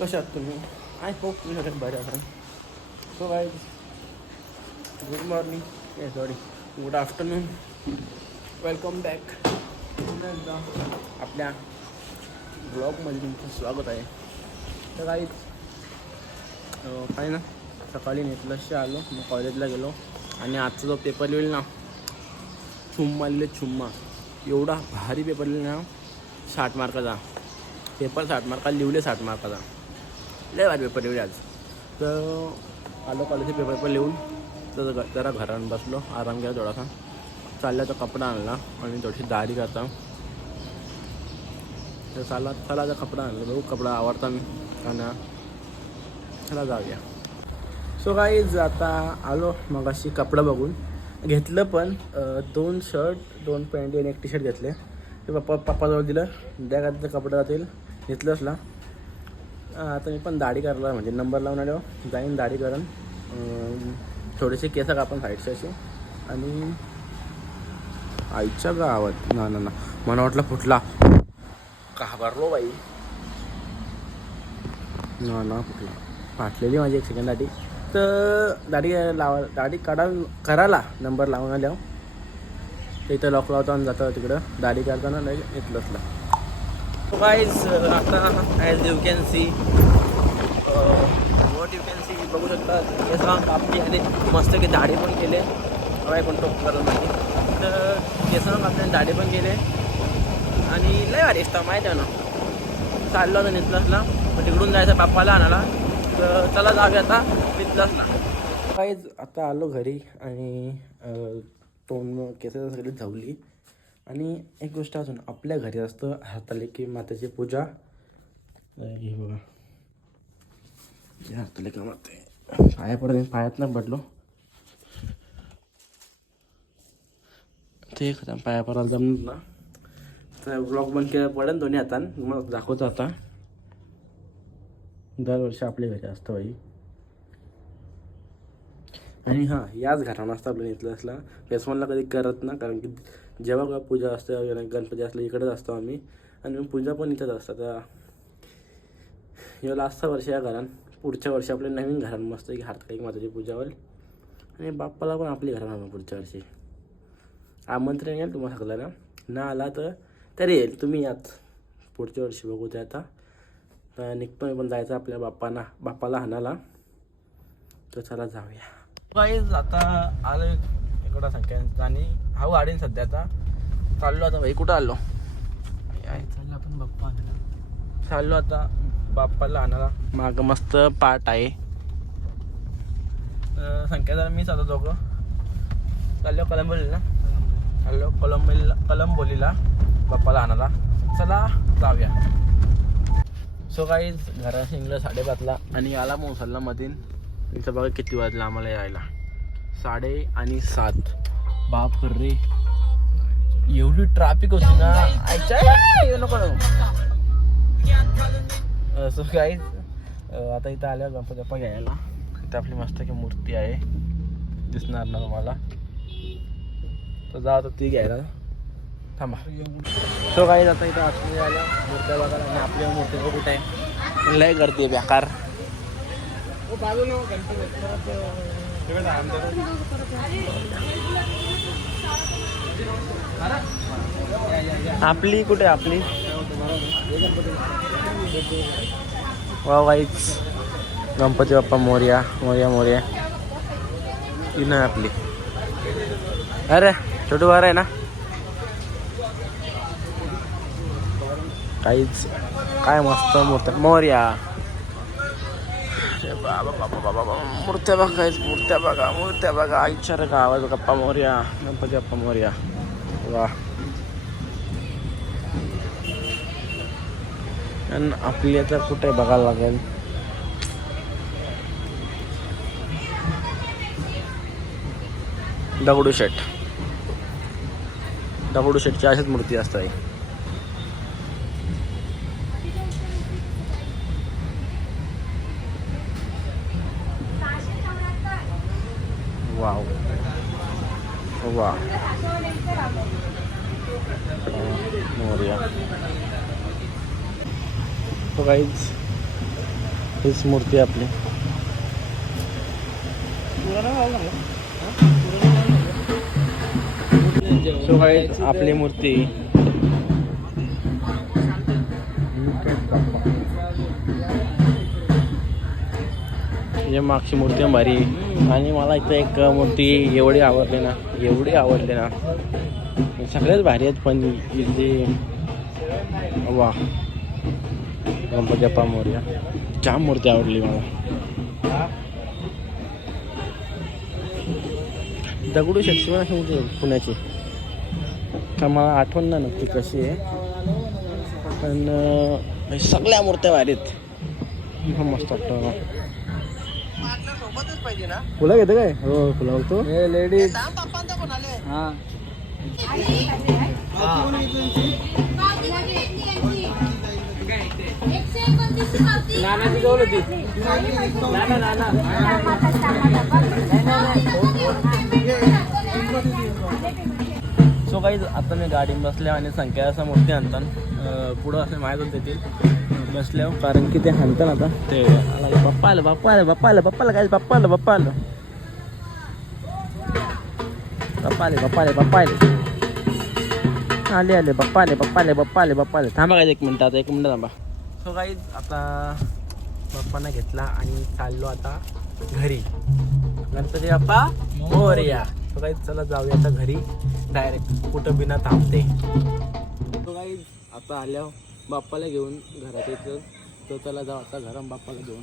कशा आहात तुम्ही? आय होप तुम्ही सगळ्यात बरे असाल. So guys, good morning, sorry, good afternoon. Welcome back पुन्हा एकदा आपल्या ब्लॉगमध्ये तुमचं स्वागत आहे. तर गाईज काय ना, सकाळी नेटलसशी आलो, मग कॉलेजला गेलो आणि आजचा जो पेपर लिहिल ना, छुम्मा एवढा भारी पेपर लिहिला ना, 60 मार्काचा पेपर. 60 मार्काला लिहिले, 60 मार्काचा लय भारी पेपर लिहिले आज. तर आलो कॉलेजचे पेपर पण लिहून, तर जरा घरात बसलो, आराम केला थोडासा. चालला तर कपडा आणला आणि थोडीशी दाढी करता. तर चला तर कपडा आणला, बघू कपडा आवडता मी आणि चला जाऊया. सो गाईज, आता आलो मग अशी कपडा बघून घेतलं, पण 2 शर्ट 2 पॅन्ट आणि 1 टी-शर्ट घेतले. ते पप्पाजवळ दिलं, द्या का तिथं कपडा जातील घेतलं असला. आता मी पण दाढी करायला, म्हणजे नंबर लावून आलो, जाईन दाढी करून. थोडेसे केस कापून साईडचे असे. आणि आईच्या गावात ना मला वाटलं फुटला, घाबरलो बाई. ना फुटला, फाटलेली माझी 1 सेकंड दाढी. तर दाढी करायला नंबर लावून आल्यावर इथं लॉक लावता आणि जातं तिकडं दाढी करताना नाही घेतलं असलं. गाईज, आता as you can see, what you can see, बघू शकता केस कापली आणि मस्त की दाढी पण केले. हवाय पण टोप करत नाही, तर केस कापले, दाढी पण केले आणि लय भारी असता माहिती आहे ना. चाललो होता नितलसला, मग तिकडून जायचं बाप्पाला आणायला. तर चला जाऊया आता नितलसला. काहीच आता आलो घरी आणि तोंड केसाचं सगळी धावली. आणि एक गोष्ट अजून, आपल्या घरी असतं हरतालिका मातेची पूजा. हे बघा, हरतालिका माते पायात नाही पडलो, ते खरं पाया पडायला जमत ना. तर ब्लॉग बंद केला पडेल दोन्ही हातानं, मग दाखवतो आता. दरवर्षी आपल्या घरी असतं बाई. आणि हां, याच घरानं असतं आपल्या नितलसला. पेसवानला कधी करत ना, कारण की जेव्हा पूजा असते, गणपती असलं इकडेच असतो आम्ही. आणि मग पूजा पण इथंच असतात. या लास्टचं वर्ष या घरात, पुढच्या वर्षी आपल्या नवीन घरात मस्त की हरतालिका माताची पूजा होईल. आणि बाप्पाला पण आपली घरात आणू पुढच्या वर्षी. आमंत्रण येईल तुम्हाला सगळ्यांना, ना आला तर तरी येईल, तुम्ही यात पुढच्या वर्षी. बघू ते आता. तर निघतो मी पण, जायचं आपल्या बाप्पाला हाणाला. तर चला जाऊया. गाईज, आता आलो इकडं संख्यांचा आणि हा गाडीन सध्या. आता चाललो, आता भाई कुठं आलो, चाललो आपण बाप्पा आणायला. चाललो आता बाप्पाला आणायला. मागं मस्त पाट आहे. संख्याचा मी चालतो, दोघं चाललो कलंबोलीला. कलंबोलीला बाप्पाला आणायला. चला जाऊया. सो गाईज, घरात निघलं 5:30ला आणि आला मोसलला मधीन. तिथं बघा किती वाजलं आम्हाला यायला, 6:07. बाप रे, एवढी ट्रॅफिक होती ना. नको. सो गाईज, आता इथं आल्या गणपती बाप्पा घ्यायला. इथं आपली मस्त की मूर्ती आहे, दिसणार ना तुम्हाला. तर जा आता ती घ्यायला, थांबा. सो गाईज, आता इथं आतमध्ये आल्या मूर्त्या बघायला. आणि आपल्या मूर्ती कुठे आहे, लय गर्दी आहे बेकार. आपली कुठे, आपली वा वाईच. गणपती बाप्पा मोरया मोरया मोरया. ही नाही आपली. अरे छोटू वार आहे ना. काहीच काय मस्त मूर्ती मोरया. बाबा बाबा बाबा बाबा, मूर्त्या बघायच, मूर्त्या बघा. आईच्या रे गावात गप्पा मोरया, गणपती बाप्पा मोरया. वा. आणि आपली आता कुठे बघायला लागेल. दगडूशेठची अशीच मूर्ती असते. वाव वा, मोरया. तो गाईज हीच मूर्ती आपली. सो गाईज आपली मूर्ती म्हणजे मागची मूर्ती भारी. आणि मला इथं एक मूर्ती एवढी आवडली ना सगळ्याच भारी आहेत. पण इथे वा गणपती बाप्पा मोरया जाम मूर्ती आवडली मला. दगडूशेठ शिवाजी मूर्ती पुण्याची का मला आठवण ना नक्की कशी आहे. पण सगळ्या मूर्त्या भारी आहेत. मस्त वाटतं. फुलं घेतं काय? हो फुलं होतो लेडीज. हां नानाची जवळ होती. सो काही आता मी गाडीत बसल्या आणि संख्या असं मूर्ती आणतात पुढं असं माहीत येतील बसल्यावर. कारण की ते हाणतात आता ते बाप्पा आलं बाप्पा आलं बाप्पा आलं बाप्पाला काय बाप्पा आलं बाप्पा आलं बाप्पा आले बाप्पा आले बाप्पा आले आले बाप्पा आले बाप्पा आले बाप्पा आले बाप्पा आले. थांबा काय 1 मिनिट आता 1 मिनिट थांबा. सो गाईज आता बाप्पांना घेतला आणि चाललो आता घरी. गणपती बाप्पा मोरया. सो गाईज चला जाऊया आता घरी डायरेक्ट कुठं बिना थांबते. सो गाईज आता आल्यावर बाप्पाला घेऊन घरात येतं. तो त्याला जाऊ आता घरात बाप्पाला घेऊन.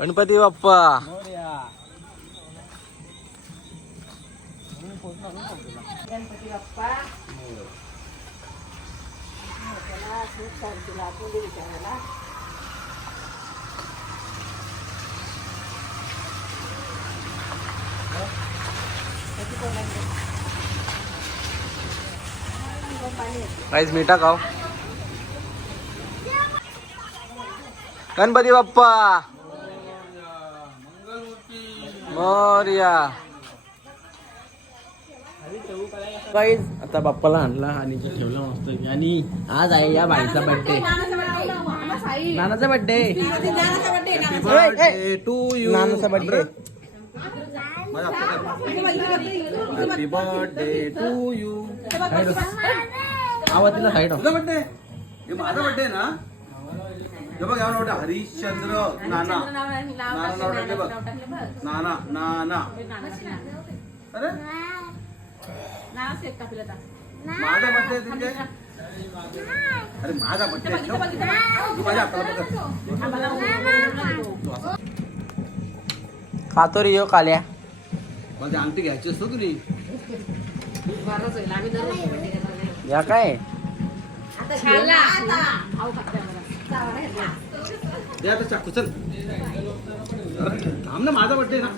गणपती बाप्पा मोरया. गणपती बाप्पा काहीच मिठा खाव. गणपती बाप्पा मोरया. गाईज आता बाप्पाला आणला आणि ठेवला मस्त. आणि आज आहे या बाईचा बर्थडे. नानाचा बर्थडे टू यू. नानाचा birthday. Happy birthday to you. आवाज साईड बर्थडे हे माझा बर्थडे ना. हे बघ यावर हरिश्चंद्र नाना नाना नाव बघ. नाना नाना. अरे माझा बर्थडे तुझे. अरे माझा बर्थडे तू माझ्या हाताला बघ. खातो रे यो काल्या. माझी अंगठी घ्यायची असतो तुझी. या काय दे आता चाकू चल. थांब ना माझा बर्थडे ना.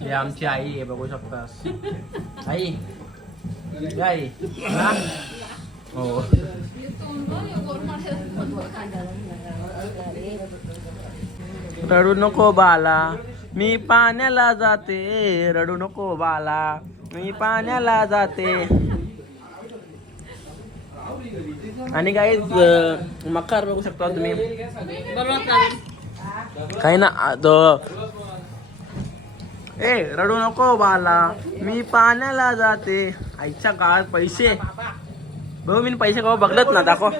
हे आमची आई आहे बघू शकतास. आई आई हो. रडू नको बाला मी पाण्याला जाते. रडू नको बाला मी पाण्याला जाते. आणि काही मकार बघू शकता तुम्ही. काही ना ए रडू नको बाला मी पाण्याला जाते. आईच्या काळात पैसे भाऊ मी पैसे का बघलत ना दाखव.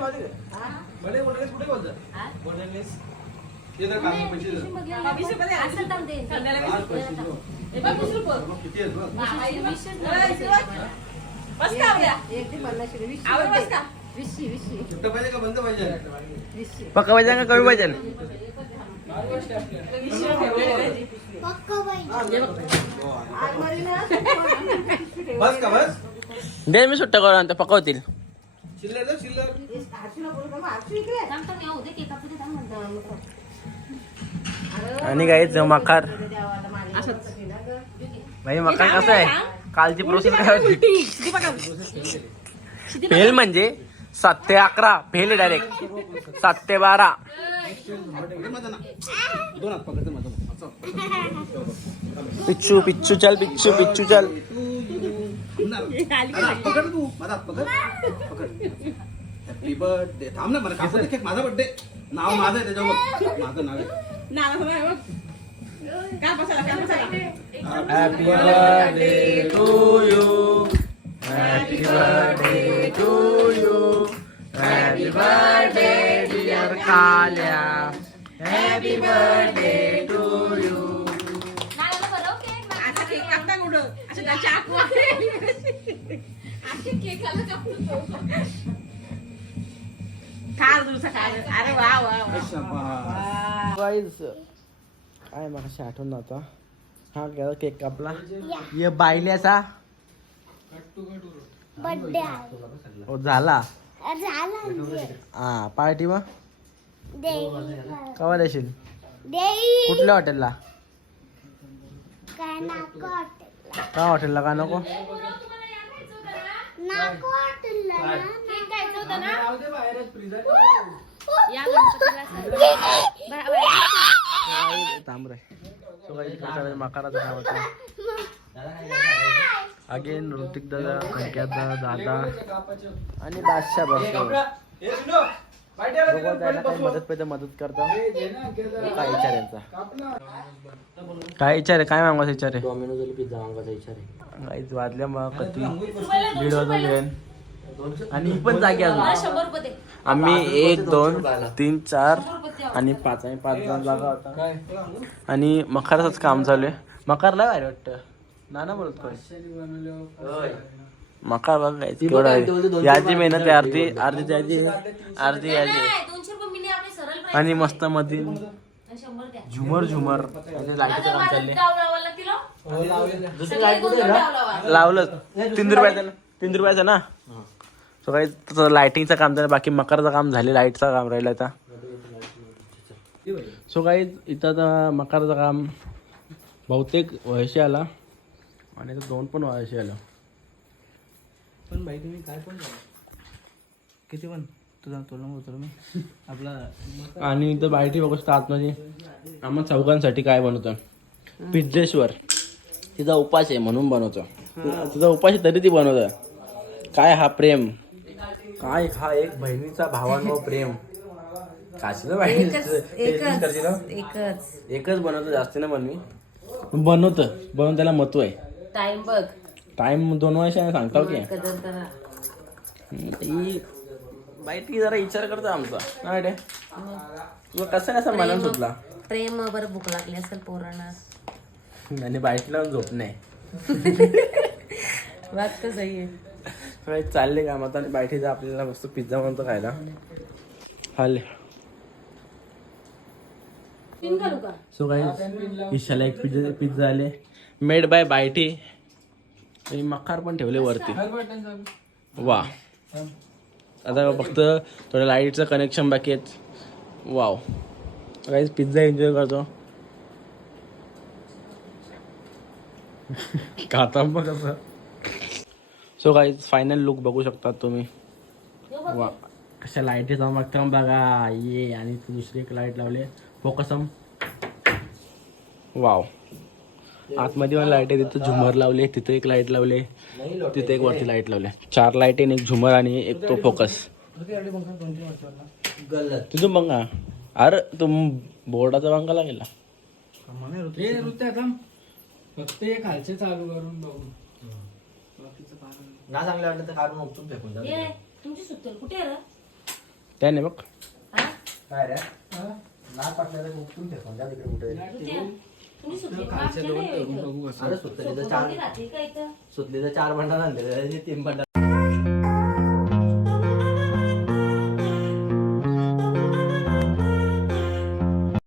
पक्का पाहिजे का कमी पाहिजे. बस का बस. दे मी सुट्टा करून आणतो पक्का होतील. आणि काही मकार भाई मकार कसं आहे. कालची प्रोसेस काय होती. फेल म्हणजे 7 ते 11 फेल डायरेक्ट 7 ते 12. दोन हात पकडते माझा. पिच्चू पिच्चू चल पिच्चू पिच्चू चल. पकड तू माझा पकड हॅपी बर्थडे. थांब ना मला कापू दे केक. माझा बर्थडे. नाव माझं आहे त्याच्यावर. माझं नाव आहे. Happy birthday to you. Happy birthday to you. Happy birthday dear Kalya. Happy birthday to you. काय मग आठवण नव्हता. हा गेला केक कापला. ये बायल्याचा बर्थडे हो झाला. झाला हा पार्टी मग कवा देशील? देई कुठल्या हॉटेलला? काय नको हॉटेलला. का हॉटेलला का नको? नको हॉटेलला. थांब रे. सो काही मकाराचं काय होतं अगेन ऋतिक दादा, संकेत दादा आणि बादशाह बसतो. काही मदत करता. काय विचार यांचा? काय विचार आहे? काय मागवायचा विचार आहे? डॉमिनोज पिझ्झा मागवायचा विचार आहे. काहीच वाजल्या मग कधी 1:30 वाजून आणि ही पण जागी अजून. आम्ही 1 2 3 4 आणि 5 आणि 5 जण जागा होता. आणि मकाराचंच काम चालू आहे. मकारला भारी वाटतं. नाना बोलत कोण मकार बघ काय केवढा आहे. याची मेहनत आहे. अर्धी त्याची अर्धी याची. आणि मस्त मध्ये झुमर लाईटीचं काम चाललंय. लावलं 3 रुपयाचं. 3 रुपयाचं ना. सो काही तसं लायटिंगचं काम झालं. बाकी मकरचं काम झाले. लाईटचं काम राहिलं आता. सो काही इथं आता मकरचं काम बहुतेक वयशी आला आणि 2 पण वयशी आलं. पण भाई तुम्ही काय पण किती पण तुझा तोडून होतो मी आपला. आणि इथं बायटी बघू शकता आतमध्ये आम्हा चौघांसाठी काय बनवतं. पिझ्झेश्वर तिचा उपास आहे म्हणून बनवतो. तुझा उपास आहे तरी ती बनवतं. काय हा प्रेम. काय हा एक बहिणीचा भावांनो प्रेम. काशीला एकच बनवतो. जास्त ना पण मी बनवून त्याला महत्व आहे. टाइम बघ. टाइम 2 वर्षाने सांगता की बाईटी जरा विचार करतो आमचा. नाही तुला कसं मनात सुटला. प्रेम बरं भूक लागली असेल पोरांना. आणि बाईटला झोप नाही. बात तर सही आहे. काही चालले कामात आणि बाईटीचा आपल्याला मस्त पिझ्झा म्हणतो खायला. हाल सो काही ईशाला एक पिझ्झा आले मेड बाय बायटी. आणि मकार पण ठेवले वरती. वा आता फक्त थोडं लाईटचं कनेक्शन बाकी आहेत. वाव काहीच पिझ्झा एन्जॉय करतो. खाता मग कसं. सो काही फायनल लुक बघू शकता तुम्ही. वा कशा लाईटी जाऊन बघता बघा. ये आणि दुसरी एक लाईट लावले फोकसम. वाव आतमध्ये पण लाईट आहे. तिथं झुमर लावले. तिथं एक लाईट लावले. तिथे एक वरती लाईट लावले. 4 लाईट आहे. एक झुमर आणि एक तो फोकस. तुझं बंगा. अरे तू बोर्डाचा बंगाला गेला. फक्त एक खालचे चालू करून बघू. ना चांगलं वाटलं तर काढून उपटून फेकून जा. तुमची सुट्टी कुठे आहे? त्याने बघ काय रे ना पाटलं तर उपटून फेकून जा तिकडे कुठे. तुम्ही सुट्टी खालचे दोन करून बघू कसं. सुतली तर 4 बंडा आणले. 3 बंडा